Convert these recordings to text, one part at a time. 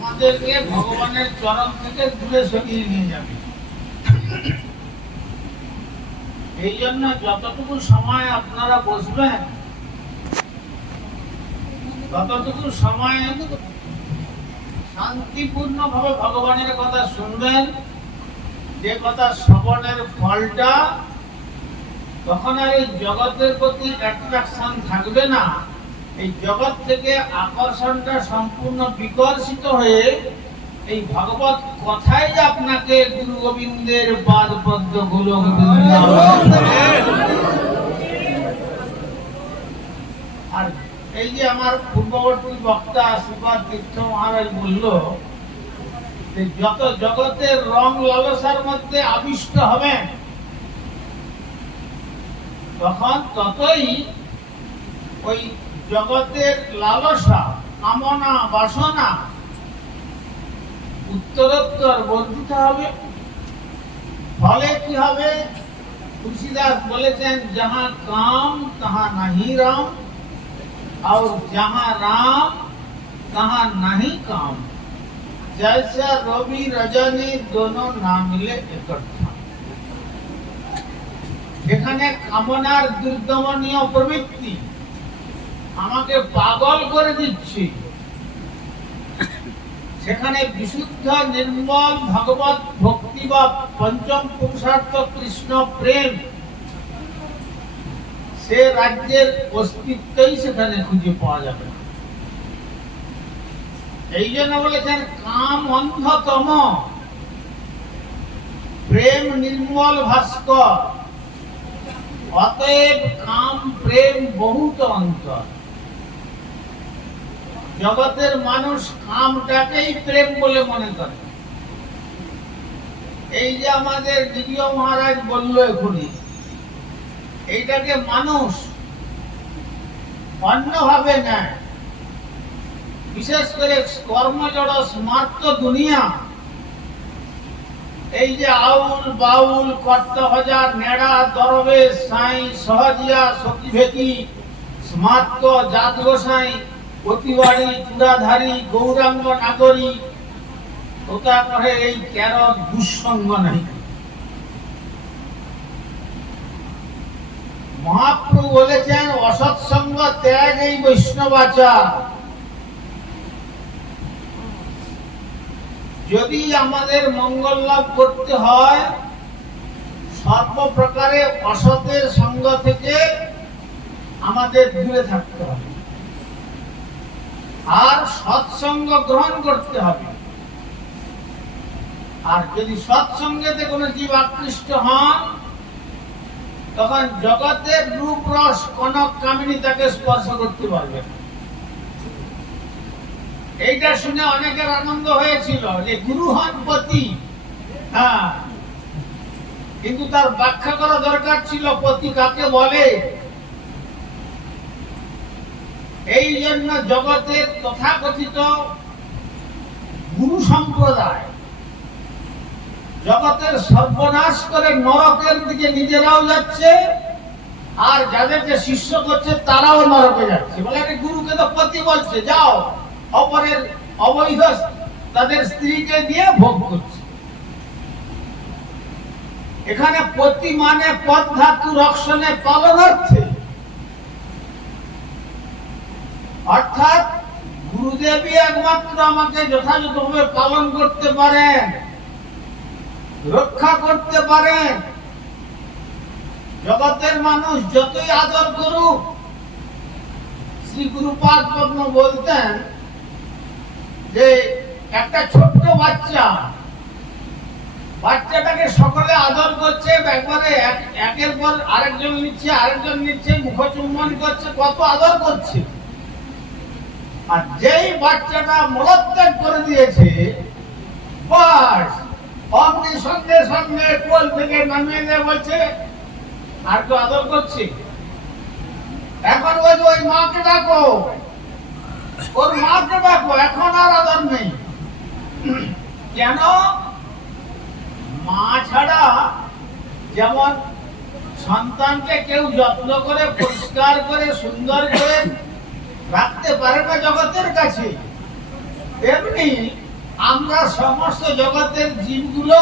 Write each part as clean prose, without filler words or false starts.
আমাদেরকে ভগবানের চরণ থেকে দূরে সরিয়ে নিয়ে যাবে। এই জন্য যতটুকু সময় আপনারা বসবেন ততটুকু সময় শান্তিপূর্ণ ভাবে ভগবানের কথা শুনবেন। যে কথা শ্রবণের ফলটা তখন আর এই জগতের প্রতি অ্যাট্রাকশন থাকবে না। এই জগৎ থেকে আকর্ষণটা সম্পূর্ণ বিকর্ষিত হয়ে এই ভগবত কথাই আপনাকে গুরু গোবিন্দের পাদ পদ্ম গোলক আর এই যে আমার পূর্ববর্তী বক্তা শ্রীপাদ তীর্থ মহারাজ বলল যে যত জগতের রং লালসার মধ্যে আবিষ্ট হবেন তখন ততই ওই জগতের লালসা কামনা বাসনা উত্তরোত্তর বর্ধিত হবে। ফলে কি হবে? তুলসীদাস বলেছেন যাহা কাম তাহা নাহি রাম और जहाँ राम तहाँ नहीं काम, जैसा रवि रजनी दोनों ना मिले इकट्ठा। এখানে কামনার দুর্দমনীয় প্রবৃত্তি আমাকে পাগল করে দিচ্ছে, সেখানে বিশুদ্ধ নির্মল ভগবত ভক্তি বা পঞ্চম পুরুষার্থ কৃষ্ণ প্রেম সে রাজ্যের অস্তিত্বই সেখানে খুঁজে পাওয়া যাবে না। এই জন্য বলেছেন কাম অন্ধতম, প্রেম নির্মল ভাস্কর। অতএব কাম প্রেম বহুত অন্তর। জগতের মানুষ কামটাকেই প্রেম বলে মনে করে। এই যে আমাদের দ্বিতীয় মহারাজ বলল এখনই, এইটাকে মানুষ অন্যভাবে নেয়। বিশেষ করে কর্মজড় স্মার্ত দুনিয়া, এই যে আউল বাউল কর্তা হাজার নেড়া দরবে সাই সহজিয়া সতীভেকি স্মার্ত জাত গোসাই অতিবাড়ি চূড়াধারী গৌরাঙ্গ নাগরী ওটা কহে এই কেন দুঃসঙ্গ নাই। মহাপ্রভু বলেছেন অসৎসঙ্গ ত্যাগ এই বৈষ্ণবাচার। যদি আমাদের মঙ্গল লাভ করতে হয় সর্বপ্রকারে অসতের সঙ্গ থেকে আমাদের দূরে থাকতে হবে আর সৎসঙ্গ গ্রহণ করতে হবে। আর যদি সৎসঙ্গেতে কোনো জীব আকৃষ্ট হন তখন জগতের রূপ রস কনক কামিনী তাকে স্পর্শ করতে পারবে। এইটা শুনে অনেকের আনন্দ হয়েছিল যে গুরু হন পতি, হ্যাঁ, কিন্তু তার ব্যাখ্যা করা দরকার ছিল পতি কাকে বলে। এই জন্য জগতের তথাকথিত গুরু সম্প্রদায় জগতের সর্বনাশ করে নরকের দিকে নিজেরাও যাচ্ছে আর যাদেরকে শিষ্য করছে তারাও নরকে যাচ্ছে। বলে গুরুকে তো পতি বলছে, যাও অপরের অবৈধ তাদের স্ত্রীকে দিয়ে ভোগ করছে। এখানে পতি মানে পদ ধাতু রক্ষণে পালনার্থে, অর্থাৎ গুরুদেবী একমাত্র আমাকে যথাযথভাবে পালন করতে পারেন, রক্ষা করতে পারেন। জগতের মানুষ যতই আদর করুক, শ্রী গুরুপাদ পদ্ম বলতেন যে একটা ছোট্ট বাচ্চাটাকে সকলে আদর করছে, একবারে একের পর আরেকজন নিচ্ছে মুখচুম্বন করছে, কত আদর করছে। আর যেই বাচ্চাটা মলত্যাগ করে দিয়েছে বাস অমনি সঙ্গে সঙ্গে কোল থেকে নামিয়ে দিয়ে বলছে আর তো আদর করছে। এখন বলছে ওই মাকে ডাকো, ওর মাকে ডাকো, এখন আর আদর নেই। কেন? মা ছাড়া যেমন সন্তানকে কেউ যত্ন করে পরিষ্কার করে সুন্দর করে রাখতে পারে না জগতের কাছে, তেমনি আমরা সমস্ত জগতের জীবগুলো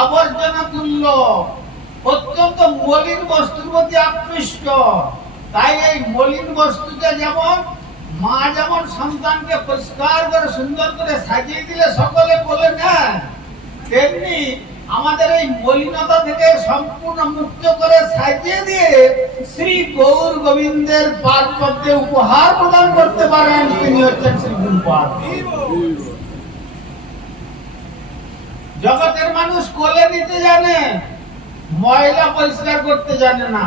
আবর্জনা তুল্য, অত্যন্ত মলিন বস্তুর প্রতি আকৃষ্ট। তাই এই মলিন বস্তুকে যেমন মা যেমন সন্তানকে পরিষ্কার করে সুন্দর করে সাজিয়ে দিলে সকলে বলে না, তেমনি আমাদের এই মলিনতা থেকে সম্পূর্ণ মুক্ত করে সাজিয়ে দিয়ে শ্রী গৌর গোবিন্দের পাদ পদ্মে উপহার প্রদান করতে পারেন, তিনি হচ্ছেন শ্রী গুরুপাদ। জগতের মানুষ কোলে নিতে জানে, ময়লা পরিষ্কার করতে জানে না।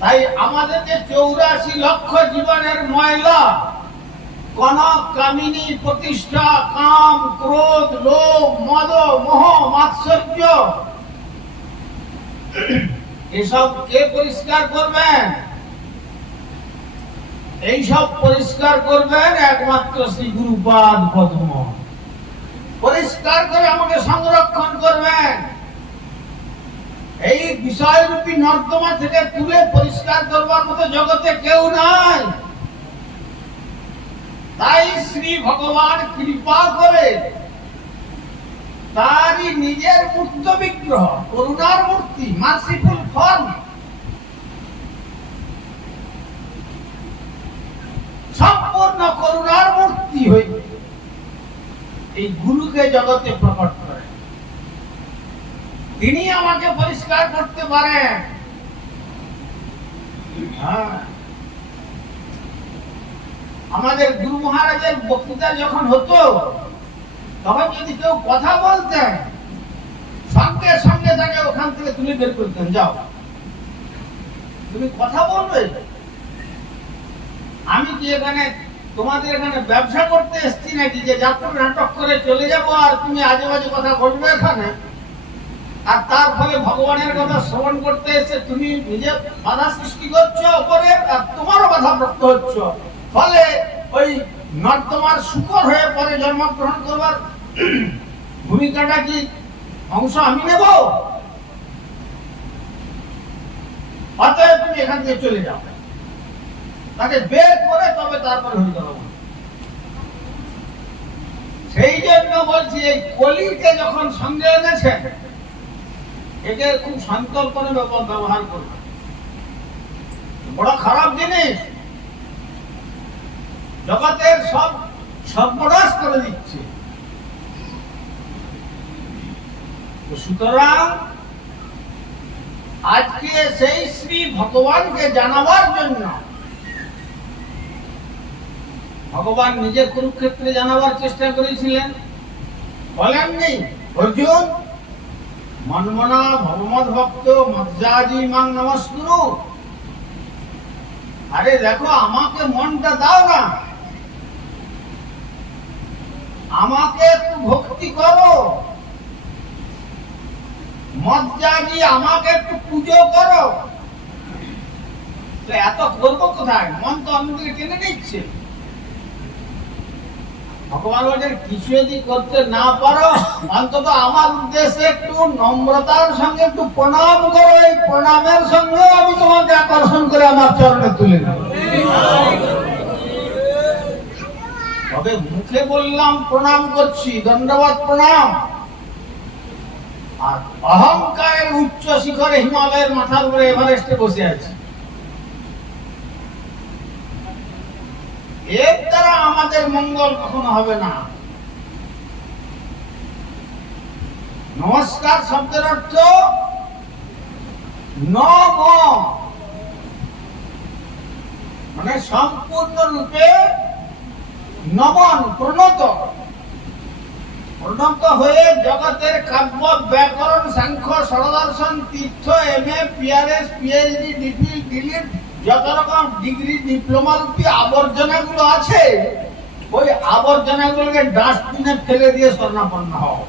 তাই আমাদের যে 84 লক্ষ জীবনের ময়লা, কনক, কামিনী, প্রতিষ্ঠা, কাম, ক্রোধ, লোভ, মদ, মোহ, মাৎসর্য, এসব কে পরিষ্কার করবেন? এইসব পরিষ্কার করবেন একমাত্র শ্রী গুরুপাদ পদ্ম। পরিষ্কার করে আমাকে সংরক্ষণ করবেন। এই বিষয়রূপী নর্দমা থেকে তুলে পরিষ্কার করবার মতো জগতে কেউ নাই। তাই শ্রী ভগবান কৃপা করে তারই নিজের মূর্ত বিগ্রহ, করুণার মূর্তি, মার্সিফুল ফর্ম, সম্পূর্ণ করুণার মূর্তি হয়ে এই গুরুকে জগতে প্রকট করে। তিনি আমাকে পরিষ্কার করতে পারেন। আমাদের গুরু মহারাজের বক্তৃতা যখন হতো, তখন যদি কেউ কথা বলতেন, সঙ্গে সঙ্গে তাকে ওখান থেকে তুলে বের করতেন, যাও তুমি কথা বলবে। আমি কি এখানে তোমাদের এখানে ব্যবসা করতে এসেছি নাকি যে যাত্রা নাটক করে চলে যাব আর তুমি আজে বাজে কথা বলবে এখানে? আর তার ফলে ভগবানের কথা শ্রবণ করতে এসে তুমি নিজে বাধা সৃষ্টি করছো অপরের, আর তোমারও বাধাপ্রাপ্ত হচ্ছ। ফলে ওই নর্দমার শুকর হয়ে পরে জন্মগ্রহণ করবার ভূমিকাটা কি অংশ আমি নেব? অতএব তুমি এখান থেকে চলে যাও, তাকে বের করে তবে তারপরে হয়ে যাবো। সেই জন্য বলছি, এই কলিকে যখন সঙ্গে এনেছেন, একে খুব সন্তর্পণে ব্যবহার করবে। বড় খারাপ জিনিস, জগতের সব সর্বনাশ করে দিচ্ছে। সুতরাং আজকে সেই শ্রী ভগবানকে জানাবার জন্য ভগবান নিজে কুরুক্ষেত্রে জানাবার চেষ্টা করেছিলেন। বলেননি অর্জুন, মনমনা ভগবত ভক্ত মজ্জাজি মাং নমস্কুরু। আরে দেখো, আমাকে মনটা দাও না, আমাকে একটু ভক্তি করো। মজ্জাজি, আমাকে একটু পুজো করো। এত করবো কোথায়? মন তো অন্যদিকে টেনে নিচ্ছে। ভগবান বলেন, কিছু যদি করতে না পারো, অন্তত আমার উদ্দেশ্যে একটু নম্রতার সঙ্গে একটু প্রণাম করো। এই প্রণামের সঙ্গে আমি তোমাকে আকর্ষণ করে আমার চরণে তুলে নেব। তবে মুখে বললাম প্রণাম করছি, দণ্ডবত প্রণাম, আর অহংকারের উচ্চ শিখরে হিমালয়ের মাথার উপরে এভারেস্টে বসে আছি। এর দ্বারা আমাদের মঙ্গল কখনো হবে না। নমস্কার শব্দের অর্থ নম, মানে সম্পূর্ণ রূপে নমন, প্রণত। প্রণত হয়ে জগতের কাব্য, ব্যাকরণ, সাংখ্য, ষড়দর্শন, তীর্থ, এমএ, পিআরএস, পিএইচডি, ডিপিল, ডিলিট, যত রকম ডিগ্রি, ডিপ্লোমা রূপী আবর্জনাগুলো আছে, ওই আবর্জনাগুলোকে ডাস্টবিনে ফেলে দিয়ে স্বর্ণাপন্ন হও।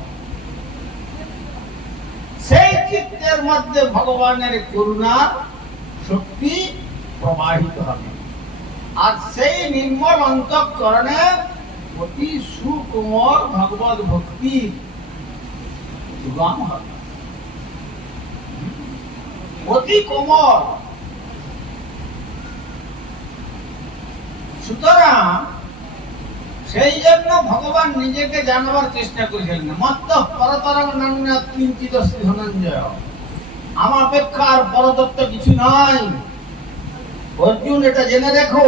সেই চিত্তের মধ্যে ভগবানের করুণার শক্তি প্রবাহিত হবে, আর সেই নির্মল অন্তঃকরণে অতি সুকুমার ভগবত ভক্তি উদ্গম হবে, অতি কোমল। সুতরাং সেই জন্য ভগবান নিজেকে জানাবার চেষ্টা করেছিলেন, মত্ত পরতরং নান্য কিঞ্চিৎ অস্তি ধনঞ্জয়, আমার অপেক্ষা আর পরতত্ত্ব কিছু নাই। অর্জুন এটা জেনে রেখো,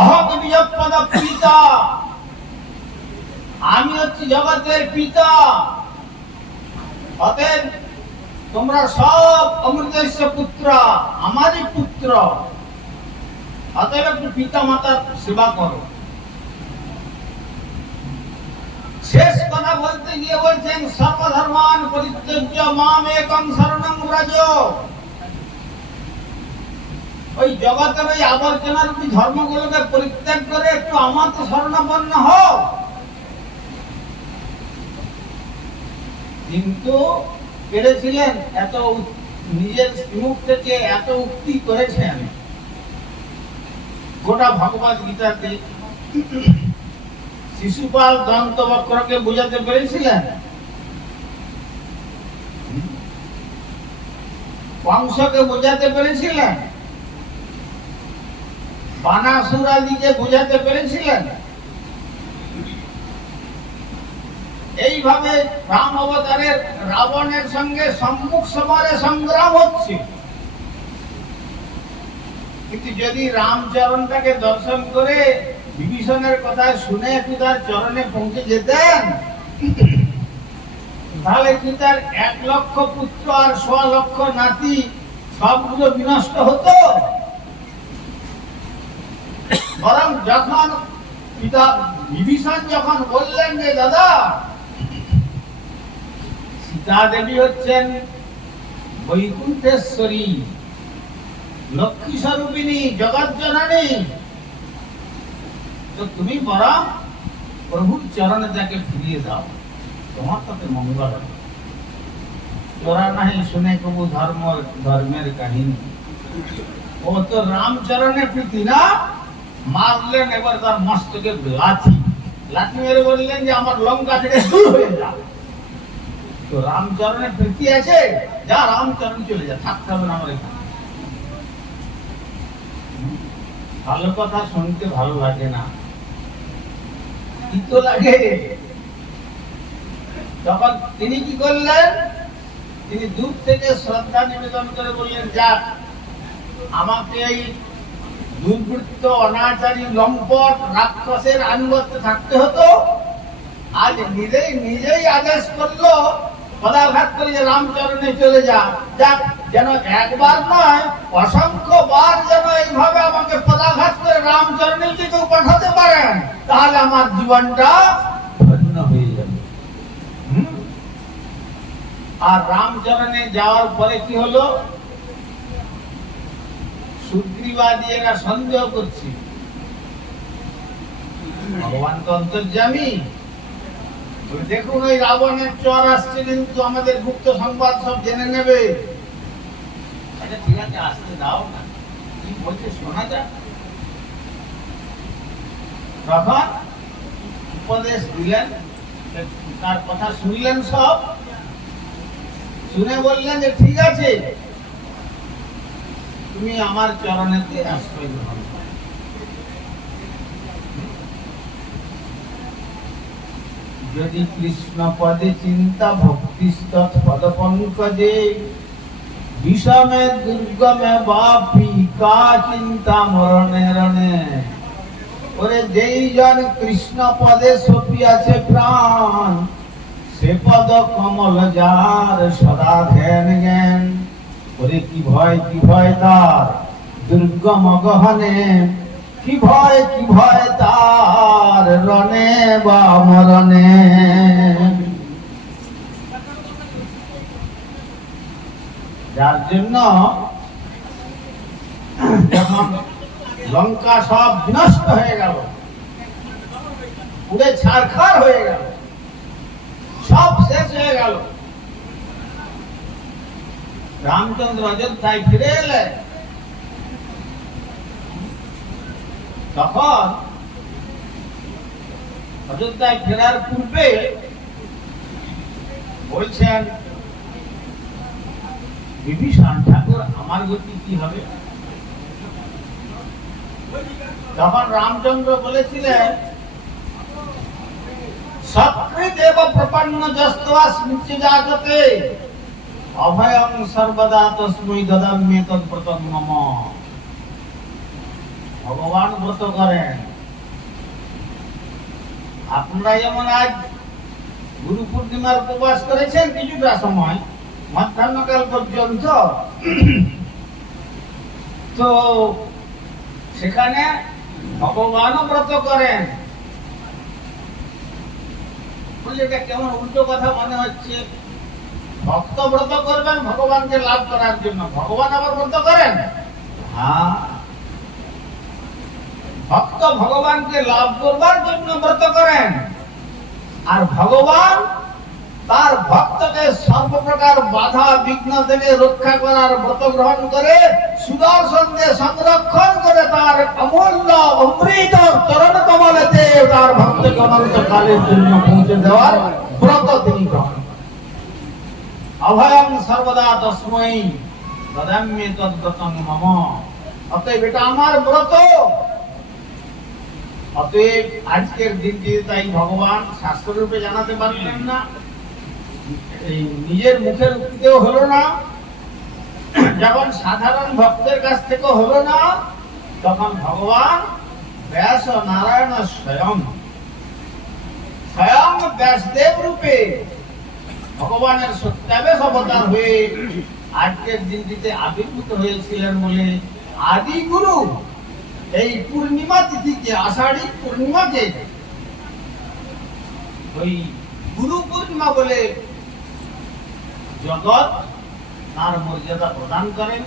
অহং বিজপদ পিতা, আমি হচ্ছি জগতের পিতা, অতএব তোমরা সব অমৃতস্য পুত্র, আমারই পুত্র, অতএব একটু পিতা মাতার সেবা করো। শেষ কথা বলতে গিয়ে বলছেন সর্বধর্মান পরিত্যজ্য মাম একং শরণং ব্রজ, ওই জগতের ওই আবর্জনা রূপী ধর্মগুলোকে পরিত্যাগ করে একটু আমার তো শরণাপন্ন হও। কিন্তু কেড়েছিলেন, এত নিজের মুখ থেকে এত উক্তি করেছেন গোটা ভগবত গীতাতে। শিশুপাল দন্তবক্রকে বুঝাতে পেরেছিলেন, কংসকে বোঝাতে পেরেছিলেন, বানাসুর আদিকে বোঝাতে পেরেছিলেন। এইভাবে রাম অবতারের রাবণের সঙ্গে সম্মুখ সমরে সংগ্রাম হচ্ছে, কিন্তু যদি রামচরণটাকে দর্শন করে বিভীষণের কথা শুনে একটু তার চরণে পৌঁছে যেতেন, তাহলে কি তার 1 লক্ষ পুত্র আর 100 লক্ষ নাতি সবগুলো বিনষ্ট হতো? বরং যখন পিতা বিভীষণ যখন বললেন যে দাদা, সীতা দেবী হচ্ছেন বৈকুণ্ঠেশ্বরী, লক্ষ্মী স্বরূপিণী, জগৎ জননী, তো তুমি বরং প্রভুর চরণে তাকে ফিরিয়ে দাও, তোমার তাতে মঙ্গল হবে। তোরা নাহি শুনে কবু ধর্মের কাহিনী, ও তো রামচরণে প্রীতি না, মারলেন এবার তার মস্তকে লাঠি মেরে বললেন যে আমার লঙ্কা থেকে দূর হয়ে যা। তো রামচরণে প্রীতি আছে, যা রামচরণ চলে যা, থাকতে হবে না আমার এখানে। ভালো কথা শুনতে ভালো লাগে না, কি তো লাগে। তখন তিনি কি করলেন, তিনি দূর থেকে শ্রদ্ধা নিবেদন করে বললেন, যাক আমাকে এই দুর্বৃত্ত অনাচারী লম্পট রাক্ষসের আনুগত্যে থাকতে হতো, আজ নিজেই আদেশ করলো পদাঘাত করে যে রামচরণে চলে যা। যাক, যেন একবার নয় অসংখ্য বার যেন এইভাবে আমাকে পদাঘাত করে রামচরণে যদি কেউ পাঠাতে পারেন, তাহলে আমার জীবনটা ধন্য হয়ে যাবে। আর রামচরণে যাওয়ার পরে কি হলো, সুগ্রীবাদী এরা সন্দেহ করছে, ভগবান তো অন্তর্যামী, দেখুন ওই রাবণের চর আসছে, কিন্তু আমাদের গুপ্ত সংবাদ সব জেনে নেবে। আচ্ছা ঠিক আছে, আসতে দাও না, কি বলছে শোনা যাক। তখন উপদেশ দিলেন, তার কথা শুনলেন, সব শুনে বললেন যে ঠিক আছে, তুমি আমার চরণেতে আশ্রয় গ্রহণ করো। যদি কৃষ্ণ পদে চিন্তা ভক্তি পদ পঙ্কজে, বিষমে দুর্গমে বাপি কা চিন্তা মরণে রণে। ওরে যেই জন কৃষ্ণ পদে সপিয়াছে প্রাণ, সে পদ কমল যার সদা ধ্যান জ্ঞান। ওরে কি ভয় তার দুর্গম গহনে, কি ভয় তার রণে বা মরণে। যার জন্য যখন লঙ্কা সব বিনষ্ট হয়ে গেল, পুরে ছারখার হয়ে গেল, সব শেষ হয়ে গেল, রামচন্দ্র অযোধ্যায় ফিরে এলেন। তখন অযোধ্যায় ফেরার পূর্বে বলছেন, বিভীষণ ঠাকুর আমার গতি কি হবে? যখন রামচন্দ্র বলেছিলেন সৎকৃদেব প্রপন্ন যস্ত্বা স্মৃতি জাততে অভয়ং সর্বদা তস্मै দদাম্যে তদ্ব্রতং মম। ভগবান ব্রত করেন। আপনারা যেমন আজ গুরু পূর্ণিমার উপবাস করেছেন কিছুটা সময় মধ্যাহ্নকাল পর্যন্ত, তো সেখানে ভগবানও ব্রত করেন। বললে এটা কেমন উল্টো কথা মনে হচ্ছে। ভক্ত ব্রত করবেন ভগবানকে লাভ করার জন্য, ভগবান আবার ব্রত করেন? হ্যাঁ, ভক্ত ভগবানকে লাভ করবার জন্য ব্রত করেন, আর ভগবান তার ভক্তকে সর্বপ্রকার বাধা বিঘ্ন থেকে রক্ষা করার ব্রত গ্রহণ করে সুদর্শন দিয়ে সংরক্ষণ করে তার অমূল্য অমৃত চরণ কমলেতে তার ভক্তকে অনন্তকালের জন্য পৌঁছে দেওয়ার ব্রত তিনি গ্রহণ করেন। অভয়ং সর্বদা তস্मै দদাম্যে তদ্ব্রতং মম। অতএব এটা আমার ব্রত। অতএব আজকের দিনটি তাই ভগবান শাস্ত্ররূপে জানাতে পারলেন না, এই নিজের মুখের উক্তিতেও হলো না, যখন সাধারণ ভক্তের কাছ থেকে হলো না, তখন ভগবান ব্যাস নারায়ণ স্বয়ং স্বয়ং ব্যাসদেব রূপে ভগবানের সত্যাবেশ অবতার হয়ে আজকের দিনটিতে আবির্ভূত হয়েছিলেন বলে আদি গুরু এই পূর্ণিমা তিথিকে, আষাঢ়ী পূর্ণিমাকে ওই গুরু পূর্ণিমা বলে জগৎ তার মর্যাদা প্রদান করেন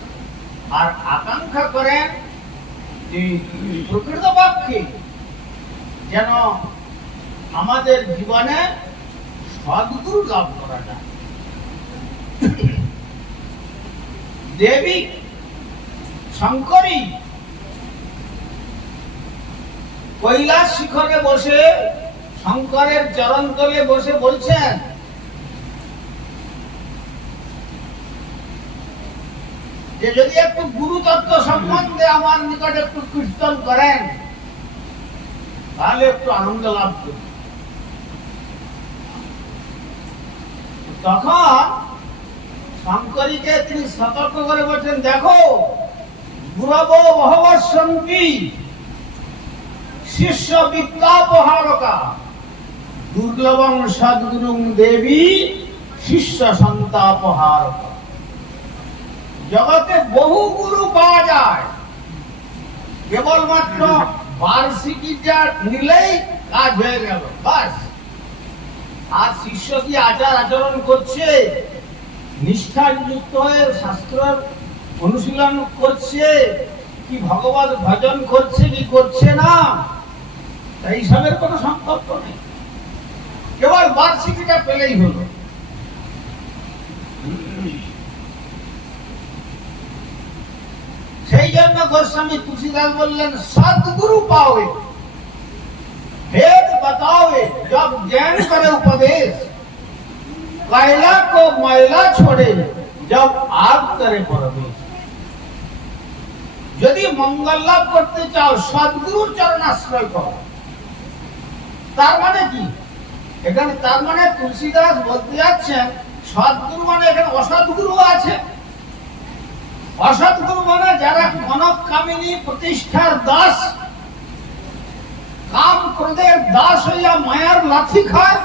আর আকাঙ্ক্ষা করেন যে প্রকৃতপক্ষে যেন আমাদের জীবনে সদ্গুরু লাভ করা যায়। দেবী শঙ্করী কৈলাস শিখরে বসে শঙ্করের চরণ তলে বসে বলছেন যে যদি একটু গুরু তত্ত্ব সম্বন্ধে আমার নিকট একটু কীর্তন করেন তাহলে একটু আনন্দ লাভ করি। তখন শঙ্করীকে তিনি সতর্ক করে বলছেন, দেখো গুরব বহবঃসন্তি শিষ্য বিদ্যাপহারকা দুর্লভং সদ্গুরুং দেবী শিষ্য সন্তাপহারকা। জগতে বহু গুরু পাওয়া যায়, কেবলমাত্র বার্ষিকীটা নিলেই কাজ হয়ে গেল বাস। আর শিষ্য কি আচার আচরণ করছে, নিষ্ঠাযুক্ত হয়ে শাস্ত্রের অনুশীলন করছে, কি ভগবত ভজন করছে কি করছে না, এইসবের কোনো সম্পর্ক নেই, কেবল বার্ষিকীটা পেলেই হলো। সেই জন্য গোস্বামী তুলসীদাস বললেন সদ্গুরু পাওয়ে वेद बताओगे जब ज्ञान करे उपदेश, कैला को मैला छोड़े जब आग करे प्रवेश। यदि मंगल लाभ करते चाओ सद्गुरुर चरण आश्रय करो। তার মানে কি? এখানে তার মানে তুলসীদাস বলতে যাচ্ছেন সদ্গুরু মানে এখানে অসদ্গুরু আছে। অসদ্গুরু মানে যারা কনক কামিনী প্রতিষ্ঠার দাস, কাম ক্রোধের দাস হইয়া মায়ার লাথি খায়,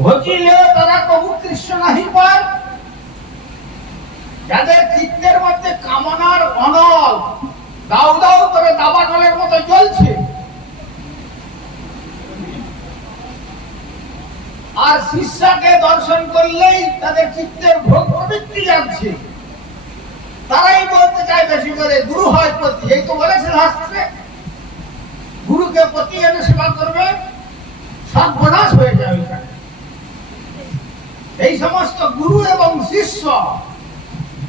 ভজিলে তারা কবু কৃষ্ণ নাহি পায়, যাদের চিত্তের মধ্যে কামনার অনল দাউ দাউ করে দাবানলের মতো জ্বলছে, আর শিষ্যকে দর্শন করলেই তাদের চিত্তের ভোগ প্রবৃত্তি যাচ্ছে, তারাই বলতে চায় বেশি করে গুরু হয় পতি। এই তো বলেছে শাস্ত্রে গুরুকে পতি এনে সেবা করবে, সর্বনাশ হয়ে যাবে। এই সমস্ত গুরু এবং শিষ্য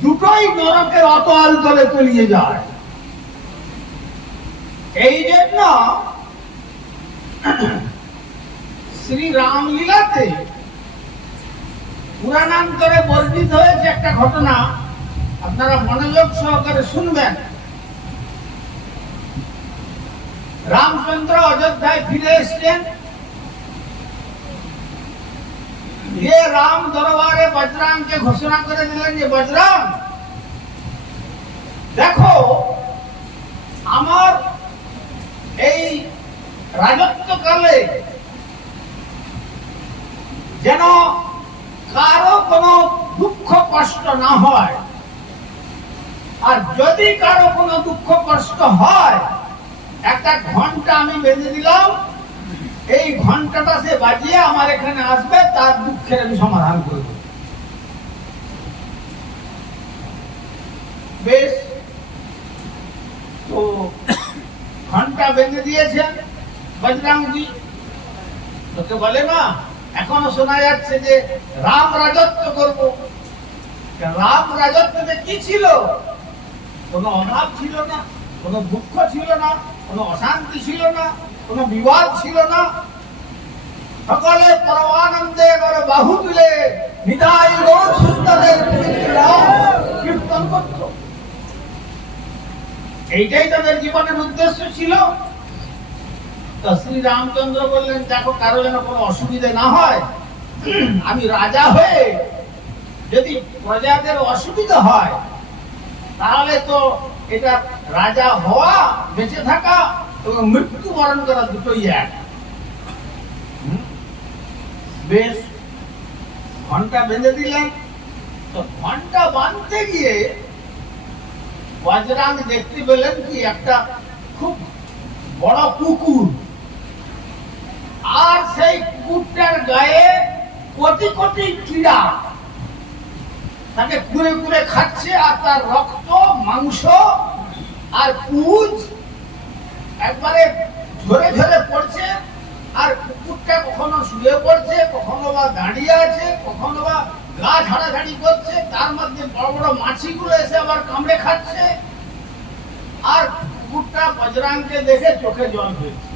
দুটোই নরকের অতল তলে তলিয়ে যায়। এই জন্য শ্রী রামলীলাতে পুরাণান্তরে বর্ণিত হয়েছে একটা ঘটনা, আপনারা মনোযোগ সহকারে শুনবেন। রামচন্দ্র অযোধ্যায় ফিরে এসছেন। ये राम दरबारे बजरंग के घोषणा करे दिलेन যে বজরং দেখো আমার এই রাজত্বকালে যেন কারো কোনো দুঃখ কষ্ট না হয়, আর যদি কারো কোনো দুঃখ কষ্ট হয় একটা ঘন্টা আমি বেঁধে দিলাম, এই ঘন্টাটা সে বাজিয়ে আমার এখানে আসবে, তার দুঃখের আমি সমাধান করব। বেশ, তো ঘন্টা বেঁধে দিয়েছেন বজরংজি। তোকে বলে না এখনো শোনা যাচ্ছে যে রাম রাজত্ব করব। রাম রাজত্বতে কি ছিল? কোনো অভাব ছিল না, কোনো দুঃখ ছিল না, কোনো অশান্তি ছিল না, কোনো বিবাদ ছিল না। সকলে পরমানন্দে করে বাহু তুলে নিতাই গৌর সুন্দরের কীর্তন করত। এইটাই তাদের জীবনের উদ্দেশ্য ছিল। তো শ্রী রামচন্দ্র বললেন দেখো কারো যেন কোনো অসুবিধা না হয়, আমি রাজা হয়ে যদি প্রজাদের অসুবিধা হয় তাহলে তো এটা রাজা হওয়া, বেঁচে থাকা এবং মৃত্যু বরণ করা দুটোই এক। বেশ, ঘন্টা বেঁধে দিলেন। তো ঘন্টা বাঁধতে গিয়ে বজরং দেখতে পেলেন কি একটা খুব বড় কুকুর, আর সেই কুকুরটার গায়ে কোটি কোটি কীড়া তাকে কুড়ে কুড়ে খাচ্ছে, আর তার রক্ত, মাংস আর পুঁজ একবারে ঝরে ঝরে পড়ছে। আর কুকুরটা কখনো শুয়ে পড়ছে, কখনো বা দাঁড়িয়ে আছে, কখনো বা গা ঝাড়াঝাড়ি করছে, তার মধ্যে বড় বড় মাছিগুলো এসে আবার কামড়ে খাচ্ছে। আর কুকুরটা বজরংকে দেখে চোখে জল হয়েছে।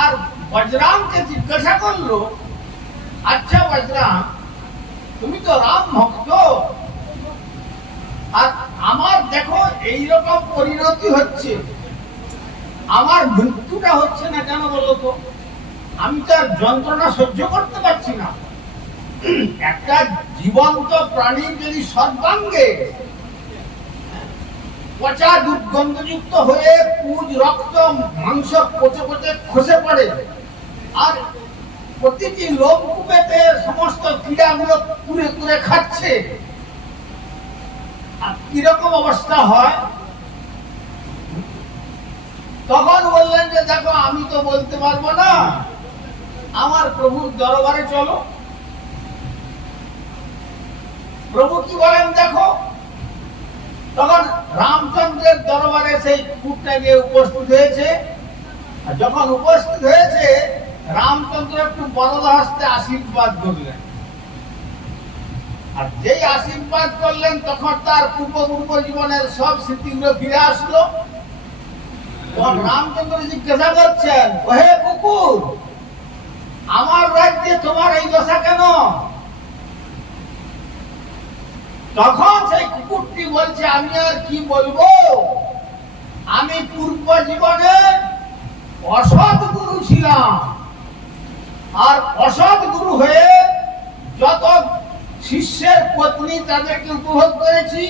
আর বজরংকে জিজ্ঞাসা করলো, আচ্ছা বজরং, তুমি তো রাম ভক্ত, আর আমার দেখো এইরকম পরিণতি হচ্ছে, আমার মৃত্যুটা হচ্ছে না কেন বলো তো? আমি তো আর যন্ত্রণা সহ্য করতে পারছি না। একটা জীবন্ত প্রাণী যদি সর্বাঙ্গে পচা দুর্গন্ধযুক্ত হয়ে পুঁজ, রক্ত, মাংস পচে পচে খসে পড়ে, আর প্রতিটি লোমকূপেতে সমস্ত কীড়াগুলো কুড়ে কুড়ে খাচ্ছে, আর কিরকম অবস্থা হয়? তখন বললেন যে দেখো আমি তো বলতে পারবো না, আমার প্রভুর দরবারে চলো। প্রভু কি বলেন দেখো। তখন রামচন্দ্রের দরবারে সেই কুকুরটা গিয়ে উপস্থিত হয়েছে। আর যখন উপস্থিত হয়েছে, রামচন্দ্র একটু বড় হস্তে আশীর্বাদ করলেন। আর যেই আশীর্বাদ করলেন তখন তার পূর্ব জীবনের সব স্মৃতিগুলো ফিরে আসলো। তখন রামচন্দ্র জিজ্ঞাসা করছেন, ওহে কুকুর, আমার রাজ্যে তোমার এই দশা কেন? তখন সেই কুকুরটি বলছে, আমি আর কি বলবো, আমি পূর্ব জীবনে অসৎ গুরু ছিলাম, আর অসৎ গুরু হয়ে যত শিষ্যের পত্নী তাদেরকে উপভোগ করেছি,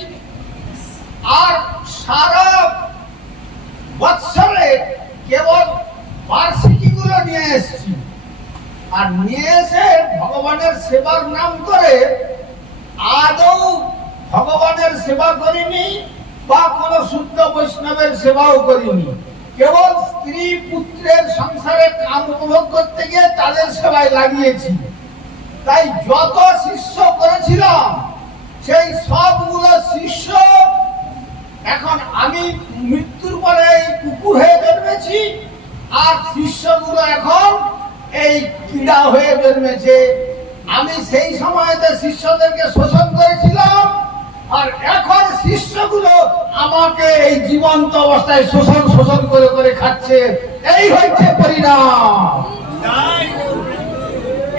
আর সারা বৎসরে কেবল বার্ষিকীগুলো নিয়ে এসেছি, আর নিয়ে এসে ভগবানের সেবার নাম করে আদৌ ভগবানের সেবা করিনি, বা কোন শুদ্ধ বৈষ্ণবের সেবাও করিনি। কেবল স্ত্রী পুত্রের সংসারে কাম উপভোগ করতে গিয়ে তাদের সেবায় লাগিয়েছি। তাই যত শিষ্য করেছিলাম সেই সবগুলো শিষ্য এখন আমি মৃত্যুর পরে এই কুকুর হয়ে জন্মেছি, আর শিষ্যগুলো এখন এই কীড়া হয়ে জন্মেছে। আমি সেই সময়তে শিষ্যদেরকে শোষণ করেছিলাম, আর এখন শিষ্যগুলো আমাকে এই জীবন্ত অবস্থায় শোষণ করে করে খাচ্ছে। এই হচ্ছে পরিণাম।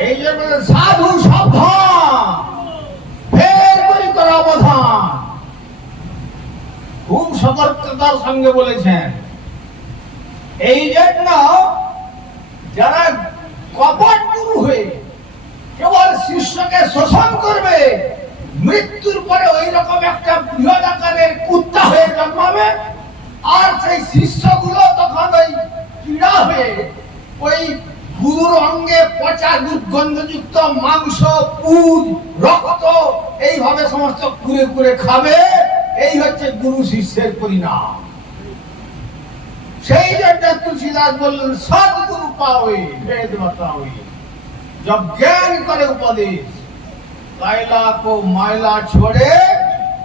এই জন্য সাধু সাবধান, ফের করি করা অবধান। খুব সতর্কতার সঙ্গে বলেছেন। এই জন্য যারা কপট গুরু হয়ে কেবল শিষ্যকে শোষণ করবে, মৃত্যুর পরে ওই রকম একটা বৃহৎ আকারের কুত্তা হয়ে জন্মাবে, আর সেই শিষ্যগুলো তখন ওই পীড়া হয়ে ওই গুরুর অঙ্গে পচা দুর্গন্ধযুক্ত মাংস, পুজ, রক্ত এইভাবে সমস্ত কুরে কুরে খাবে। এই হচ্ছে গুরু শিষ্যের পরিণাম। সেই জন্য তুলসীদাস বললেন সদ্গুরু পাওয়ে বেদ बताओ, जब ज्ञान करे उपदेश कायला को मायला छोड़े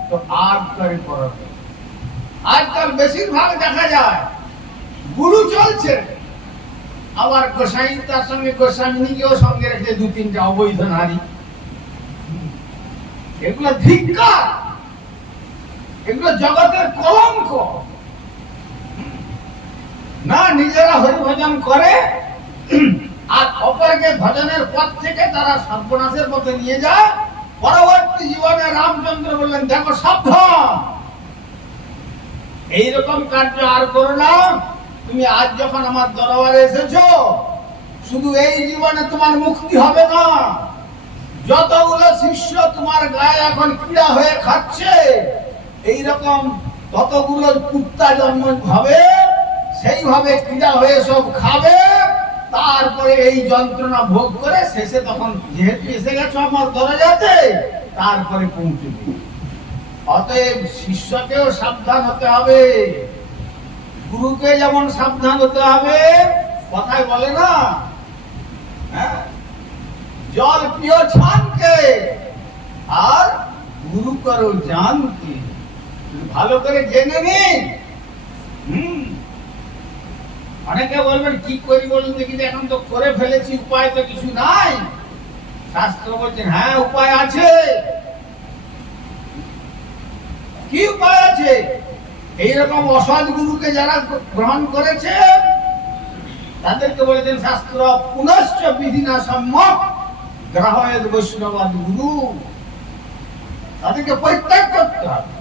तो आग करे परवेश। आजकल বেশিরভাগ দেখা যায় গুরু চলছে, আবার গোসাই তার সঙ্গে গোস্বামীকেও সঙ্গে রেখে দু তিনটা অবৈধ নারী। এগুলো ধিক্কার, এগুলো জগতের কলঙ্ক। না নিজেরা হরিভজন করে আর অপরকে ভজনের পথ থেকে তারা সর্বনাশের পথে নিয়ে যায়। পরবর্তী জীবনে রামচন্দ্র বললেন দেখো সাবধান, এইরকম কার্য আর করো না। তুমি আজ যখন আমার দরবারে এসেছো, শুধু এই জীবনে তোমার মুক্তি হবে না, যতগুলো শিষ্য তোমার গায়ে এখন পীড়া হয়ে খাচ্ছে, এইরকম ততগুলো কুত্তা জন্ম হবে, সেইভাবে পীড়া হয়ে সব খাবে। তারপরে এই যন্ত্রণা ভোগ করে শেষে তখন যেহেতু এসে গেছো আমার দরজাতে, তারপরে পৌঁছবে। অতএব শিষ্যকেও সাবধান হতে হবে, গুরুকে যেমন সাবধান হতে হবে। কথায় বলে না, জল পিও ছানকে আর গুরু করো জানকে। ভালো করে জেনে নিন। অনেকে বলবেন কি করি বলুন দেখি, এখন তো করে ফেলেছি, উপায় তো কিছু নাই। শাস্ত্র বলছেন হ্যাঁ উপায় আছে। কি উপায় আছে? এইরকম অসৎ গুরুকে যারা গ্রহণ করেছে তাদেরকে বলেছেন শাস্ত্র পুনশ্চ বিধিনা সম্যক গ্রহয়েদ বৈষ্ণবাদ গুরু। তাদেরকে পরিত্যাগ করতে হবে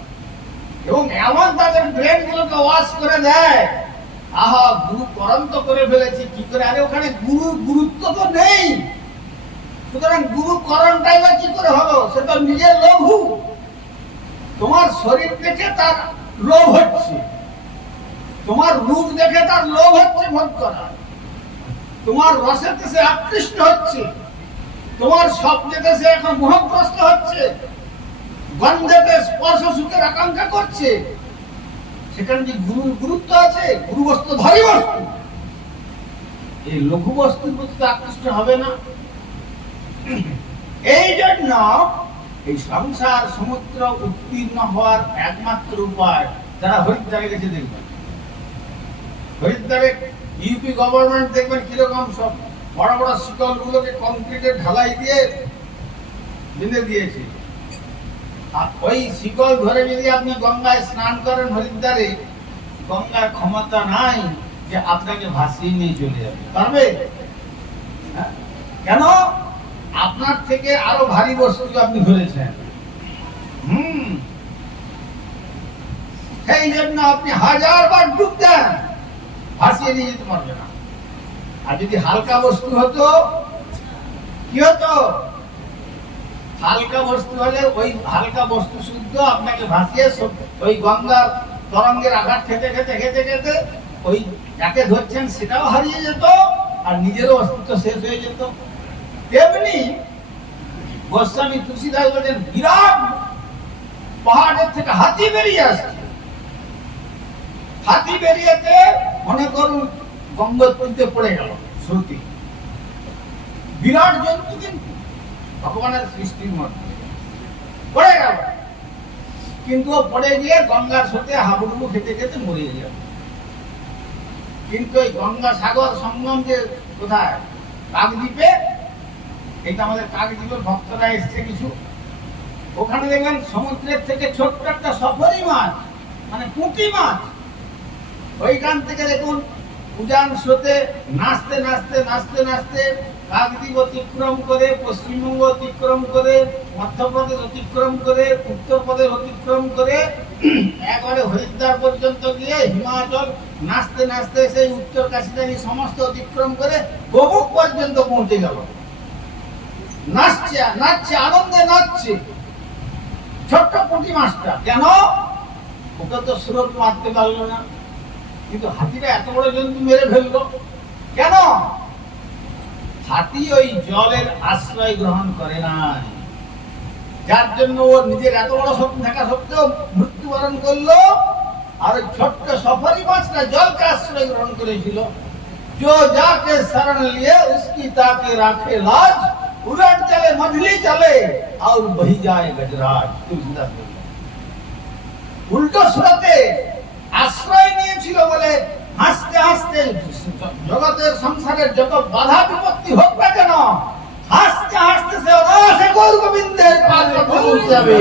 এবং এমন তাদের ব্রেন গুলোকে ওয়াশ করে দেয়। আহা গুরু করন্ত করে ফেলেছি কি করে? আরে ওখানে গুরুর গুরুত্ব তো নেই, সুতরাং গুরু করণটাই বা কি করে হলো? সে তো নিজের লঘু। তোমার শরীর দেখে তার লোভ হচ্ছে, তোমার রূপ দেখে তার লোভ হচ্ছে ভোগ করা, তোমার রসেতে সে আকৃষ্ট হচ্ছে, তোমার শব্দেতে সে এখন মোহগ্রস্ত হচ্ছে, গন্ধেতে স্পর্শ সুখের আকাঙ্ক্ষা করছে। সেখানে কি গুরুর গুরুত্ব আছে? গুরু বস্তু ভারী বস্তু, এই লঘু বস্তুর প্রতি আকৃষ্ট হবে না। এই জন্য এই সংসার সমুদ্র উত্তীর্ণ হওয়ার একমাত্র উপায়, যারা হরিদ্বারে গেছে দেখবেন, হরিদ্বারে ইউপি গভর্নমেন্ট দেখবেন কিরকম সব বড় বড় শিকল গুলোকে কংক্রিটের ঢালাই দিয়ে বেঁধে দিয়েছে। আর ওই শিকল ধরে যদি আপনি গঙ্গায় স্নান করেন হরিদ্বারে, গঙ্গার ক্ষমতা নাই যে আপনাকে ভাসিয়ে নিয়ে চলে যাবে, পারবে? কেন? আপনার থেকে আরো ভারী বস্তু আপনি ধরেছেন। সেই জন্য আপনি 1000 বার ডুব দেন, ভাসিয়ে নিয়ে যেতে পারবে না। আর যদি হালকা বস্তু হতো, কি হতো? হালকা বস্তু হলে ওই হালকা বস্তু শুদ্ধ আপনাকে ভাসিয়ে ওই গঙ্গার তরঙ্গের আঘাত খেতে খেতে খেতে খেতে ওই যাকে ধরছেন সেটাও হারিয়ে যেত, আর নিজেরও অস্তিত্ব শেষ হয়ে যেত। তেমনি গোস্বামী তুলসীদাস বলেন বিরাট পাহাড়ের থেকে হাতি বেরিয়ে আসছে। হাতি বেরিয়েতে মনে করুন গঙ্গোত্রীতে পড়ে গেল শ্রুতি, বিরাট জন্তু কিন্তু ভগবানের সৃষ্টির মধ্যে পড়ে গেল, কিন্তু ও পড়ে গিয়ে গঙ্গার স্রোতে হাবুডুবু খেতে খেতে মরে গেল। কিন্তু এই গঙ্গা সাগর সঙ্গম যে কোথায়, কাকদ্বীপে, এটা আমাদের কাকদ্বীপের ভক্তরা এসছে কিছু, ওখানে দেখবেন সমুদ্রের থেকে ছোট্ট একটা সফরি মাছ, মানে পুঁটি মাছ, ওইখান থেকে দেখুন উজান স্রোতে নাচতে নাচতে নাচতে নাচতে কাকদ্বীপ অতিক্রম করে, পশ্চিমবঙ্গ অতিক্রম করে, মধ্যপ্রদেশ অতিক্রম করে, উত্তরপ্রদেশ অতিক্রম করে একবারে হরিদ্বার পর্যন্ত গিয়ে হিমাচল নাচতে নাচতে সেই উত্তর কাশীদানি সমস্ত অতিক্রম করে গোমুখ পর্যন্ত পৌঁছে গেল। নাচছে নাচছে, আনন্দে নাচছে। ছোট্ট পুঁটি মাছটা, কেন? ওকে তো স্রোত মারতে পারলো না, কিন্তু হাতিটা এত বড় জন্তু মেরে ফেললো কেন? হাতি ওই জলের আশ্রয় গ্রহণ করে নাই, যার জন্য ও নিজের এত বড় শক্তি থাকা সত্ত্বেও মৃত্যুবরণ করলো। আর ওই ছোট্ট সফারি মাছটা জলকে আশ্রয় গ্রহণ করেছিল। जो जाके शरण लिए उसकी ताके राखे लाज, उलट चले मझली चले और बही जाए गजराज। तुलसीदास উল্টো স্রোতে আশ্রয় নিয়েছিল বলে হাসতে হাসতে জগতের সংসারের যত বাধা বিপত্তি হোক না কেন, হাসতে হাসতে সে অনায়াসে গৌর গোবিন্দের পাদ পৌঁছে যাবে।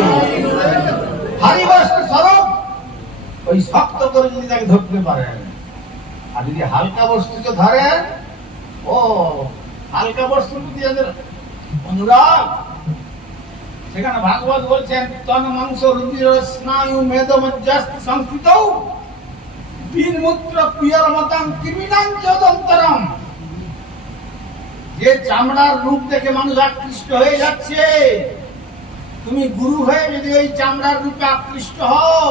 হরিবস্তু স্বরূপ ওই শক্ত করে যদি তাকে ধরতে পারেন, আর যদি হালকা বস্তুকে ধরেন, ও হালকা বস্তুর প্রতি যাদের অনুরাগ, সেখানে ভাগবত বলছেন তন মাংস রুধির স্নায়ু মেদ মজ্জাস্তি সংস্থিত বীরমূত্র প্রিয়র মতাং কৃমিণাং যদন্তরম। যে চামড়ার রূপ দেখে মানুষ আকৃষ্ট হয়ে যাচ্ছে, তুমি গুরু হয়ে যদি ওই চামড়ার রূপে আকৃষ্ট হও,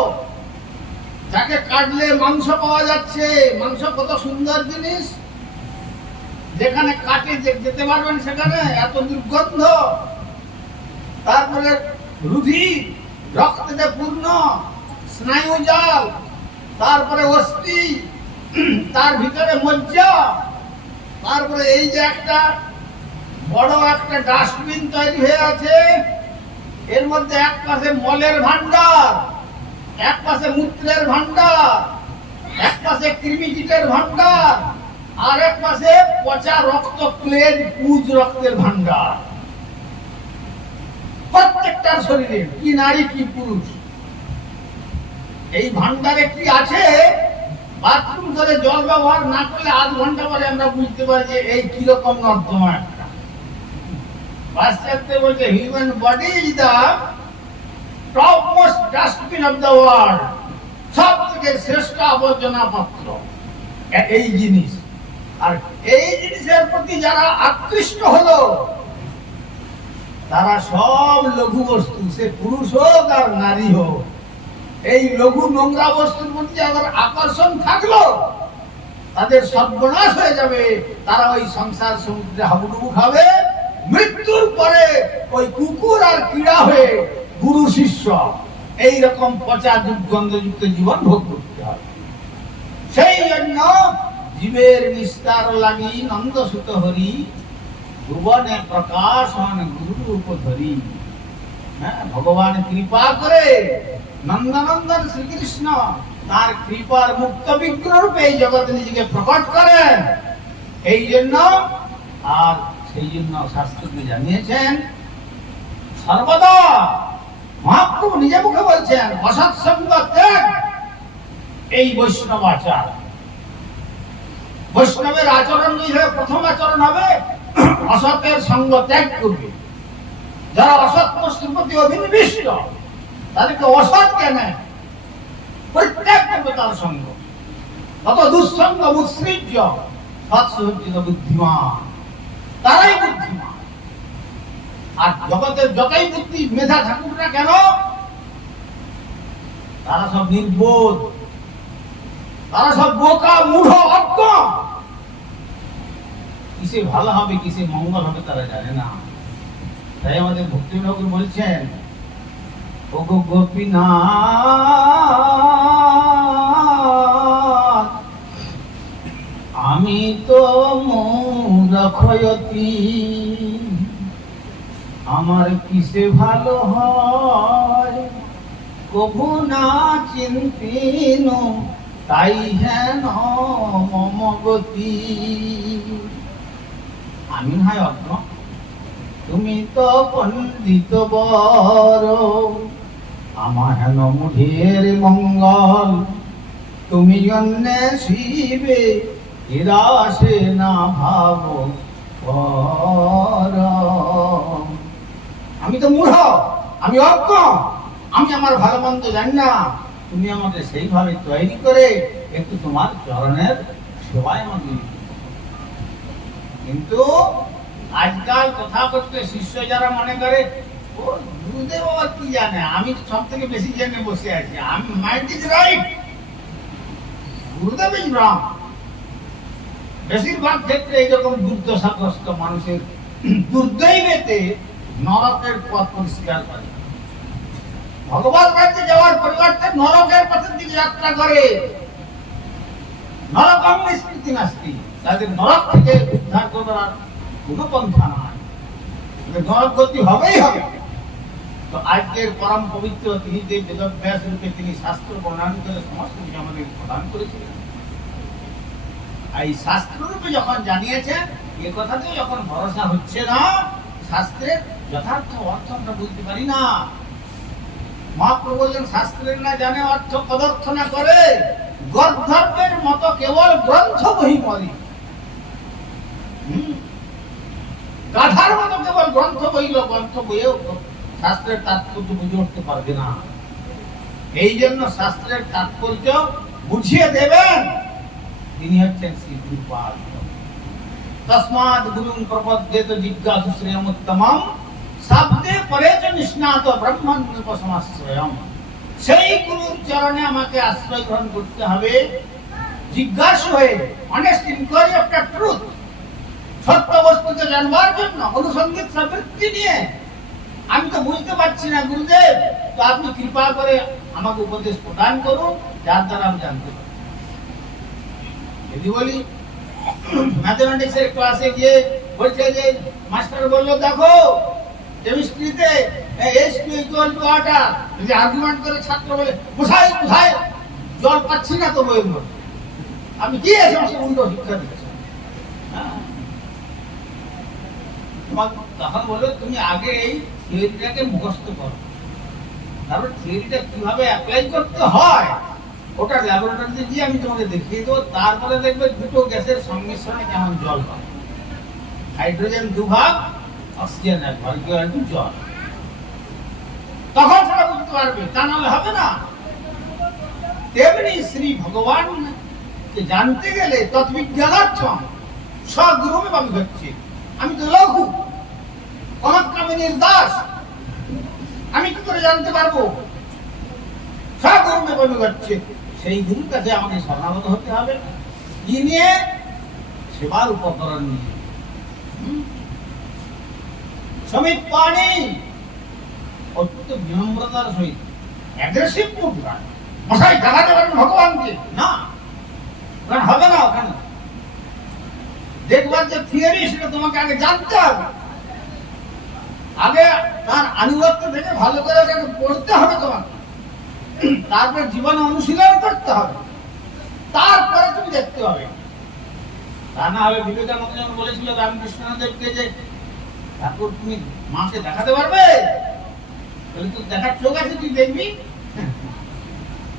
যাকে কাটলে মাংস পাওয়া যাচ্ছে, মাংস কত সুন্দর জিনিস, যেখানে কাটে যেতে পারবেন সেখানে এত দুর্গন্ধ, তারপরে রুধির রক্তে পূর্ণ, স্নায়ু জাল, তারপরে অস্থি, তার ভিতরে মজ্জা, তারপরে এই যে একটা বড় একটা ডাস্টবিন তৈরি হয়ে আছে, এর মধ্যে এক পাশে মলের ভান্ডার, এক পাশে মূত্রের ভান্ডার, এক পাশে কৃমিকীটের ভান্ডার, আর এক পাশে পচা রক্ত, ক্লেদ পুজ রক্তের ভান্ডার। প্রত্যেকটার শরীরে, কি নারী কি পুরুষ, এই ভান্ডারে কি আছে, বাথরুম করে জল ব্যবহার না করলে আধ ঘন্টা পরে আমরা বুঝতে পারি যে এই কিরকম নর্দমা একটা। পাশ্চাত্য বলছে human body is the top most dustbin of the world, সব থেকে শ্রেষ্ঠ আবর্জনা পাত্র এই জিনিস। আর এই জিনিসের প্রতি যারা আকৃষ্ট হলো, তারা সব লঘু বস্তু, সে পুরুষ হোক আর নারী হোক, এই লঘু নোংরা বস্তুর প্রতি যাদের আকর্ষণ থাকলো, তাদের সর্বনাশ হয়ে যাবে। তারা ওই সংসার সমুদ্রে হাবুডুবু খাবে, মৃত্যুর পরে ওই কুকুর আর কীড়া হয়ে গুরু শিষ্য এইরকম পচা দুর্গন্ধযুক্ত জীবন ভোগ করতে হবে। সেই জন্য জীবের নিস্তার লাগি নন্দ সুত হরি, ভুবনে প্রকাশন গুরু রূপ ধরি। হ্যাঁ, ভগবান কৃপা করে নন্দনন্দন শ্রীকৃষ্ণ তার কৃপার মুক্ত বিগ্রহ রূপে এই জগতে নিজেকে প্রকট করেন। এই জন্য, আর সেই জন্য শাস্ত্রকে জানিয়েছেন সর্বদা, মহাপ্রভু নিজে মুখে বলছেন অসৎসঙ্গ ত্যাগ এই বৈষ্ণব আচার। বৈষ্ণবের আচরণ প্রথম আচরণ হবে অসতের সঙ্গ ত্যাগ করবে। যারা অসৎ বস্তুর প্রতি অভিনিবিষ্ট, তাদেরকে অসৎ কেন পরিত্যাগ করবে তার সঙ্গ। তত দুঃসঙ্গ মুৎসৃজ্য সৎসজ্জিত বুদ্ধিমান, তারাই বুদ্ধিমান। আর জগতের যতই বুদ্ধি মেধা থাকুক না কেন, তারা সব নির্বোধ, তারা সব বোকা মূঢ় অজ্ঞ। কিসে ভালো হবে কিসে মঙ্গল হবে তারা জানে না। তাই আমাদের ভক্তি ঠাকুর বলছেন, ওগো গোপীনাথ আমি তো মূঢ়য়তি, আমার কিসে ভালো হয়, কবু না চিন্তিন তাই হেন মম গতি। আমি হয় অজ্ঞ, তুমি তো পণ্ডিত বর, আমার হেন মুঢের মঙ্গল, তুমি অন্যে শিবে হিরাসে না ভাব। আমি তো মূঢ়, আমি অজ্ঞ, আমি আমার ভালো মন্দ জানি না, তুমি আমাকে সেইভাবে তৈরি করে একটু তোমার চরণের সেবায় আমাকে নিয়োজিত করো। কিন্তু আজকাল কথা করতে শিষ্য যারা মনে করে ও গুরুদেব আবার কি জানে, আমি সব থেকে বেশি জেনে বসে আছি, আমি মাইন্ড ইজ রাইট, গুরুদেব ইজ রং। বেশিরভাগ ক্ষেত্রে এইরকম দুর্দশাগ্রস্ত মানুষের দুর্দৈবেতে নরকের পথ পরিষ্কার করে, ভগবান রাজ্যে যাওয়ার পরিবর্তে নরকের পথের দিকে যাত্রা করে। নরকম নিষ্কৃতি নাস্তি, তাদের নরক থেকে উদ্ধার করার কোন পন্থা নয়, নরক গতি হবেই হবে। তো আজকের পরম পবিত্র তিনি যে বেদব্যাস রূপে তিনি শাস্ত্র প্রণয়ন করে সমস্ত কিছু আমাদের প্রদান করেছিলেন, এই শাস্ত্র রূপে যখন জানিয়েছেন, এ কথাতে যখন ভরসা হচ্ছে না, শাস্ত্রের যথার্থ অর্থ আমরা বুঝতে পারি না। মহাপ্রভু বললেন শাস্ত্রের না জানে অর্থ পদার্থ না করে, গর্ধর্বের মতো কেবল গ্রন্থ বহি পড়ে। গাধার মতো কেবল গ্রন্থ বইল, গ্রন্থ বইয়েও শাস্ত্রের তাৎপর্য বুঝে উঠতে পারবে না। এই জন্য শাস্ত্রের তাৎপর্য বুঝিয়ে দেবেন তিনি হচ্ছেন শ্রী গুরুপাদ। তস্মাৎ গুরুং প্রপদ্যেত জিজ্ঞাসু শ্রেয়মুত্তমম শব্দে পরেচ নিষ্ণাত ব্রহ্মন্যুপসমাশ্রয়ম। সেই গুরুর চরণে আমাকে আশ্রয় গ্রহণ করতে হবে, জিজ্ঞাসু হয়ে, honest inquiry of the truth, সত্য বস্তুকে জানবার জন্য অনুসন্ধিত বৃত্তি নিয়ে। আমি তো বুঝতে পারছি না গুরুদেব, তো আপনি কৃপা করে আমাকে উপদেশ প্রদান করুন, যার দ্বারা আমি জানতে পারি। যদি বলি ম্যাথমেটিক্সের ক্লাসে গিয়ে বলছে যে মাস্টার বললো দেখো কেমিস্ট্রিতে H2 যদি আর্গুমেন্ট করে ছাত্র বলে কোথায় কোথায় জল পাচ্ছি না তো বইয়ের মধ্যে, আমি কি এসে উল্টো শিক্ষা দিচ্ছি। তখন বললো তুমি আগে এই থিওরিটাকে মুখস্থ করো, তারপর থিওরিটা কিভাবে অ্যাপ্লাই করতে হয় ওটা ল্যাবরেটরিতে গিয়ে আমি তোমাকে দেখিয়ে দেবো। তারপরে দেখবে দুটো গ্যাসের সংমিশ্রণে কেমন জল পাবে, হাইড্রোজেন 2 ভাগ, অক্সিজেন 1 ভাগ, জল। তখন সেটা বুঝতে পারবে, তা নাহলে হবে না। তেমনি শ্রী ভগবান জানতে গেলে তৎবিজ্ঞানার্থম স্বগুরুমে ভাবি হচ্ছে। আমি তো লঘু কমক্রমিনীর দাস, আমি কি করে জানতে পারবো? স্বগুরুমে ভাবি হচ্ছে, সেই গুরুর কাছে আমাকে শরণাগত হতে হবে। কি নিয়ে? সেবার উপকরণ নিয়ে। সমিত পানি অত্যন্ত বিনম্রতার সহিত, অ্যাগ্রেসিভ মুড না, মশাই দেখাতে পারবেন ভগবানকে না, ওখানে হবে না। ওখানে দেখবার যে থিওরি সেটা তোমাকে আগে জানতে হবে, আগে তার আনুগত্য থেকে ভালো করে ওটাকে পড়তে হবে তোমাকে, তারপর জীবনে অনুশীলন করতে হবে, তারপরে তুমি দেখতে হবে। তা না হলে বিবেকানন্দ যখন বলেছিল রামকৃষ্ণদেবকে যে ঠাকুর তুমি মাকে দেখাতে পারবে, বলে তোর দেখার চোখ আছে, তুই দেখবি,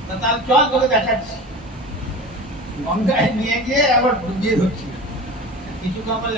তাহলে চল তোকে দেখাচ্ছি। গঙ্গায় নিয়ে গিয়ে আবার ডুবিয়ে ধরছিল, কিছুক্ষণ পরে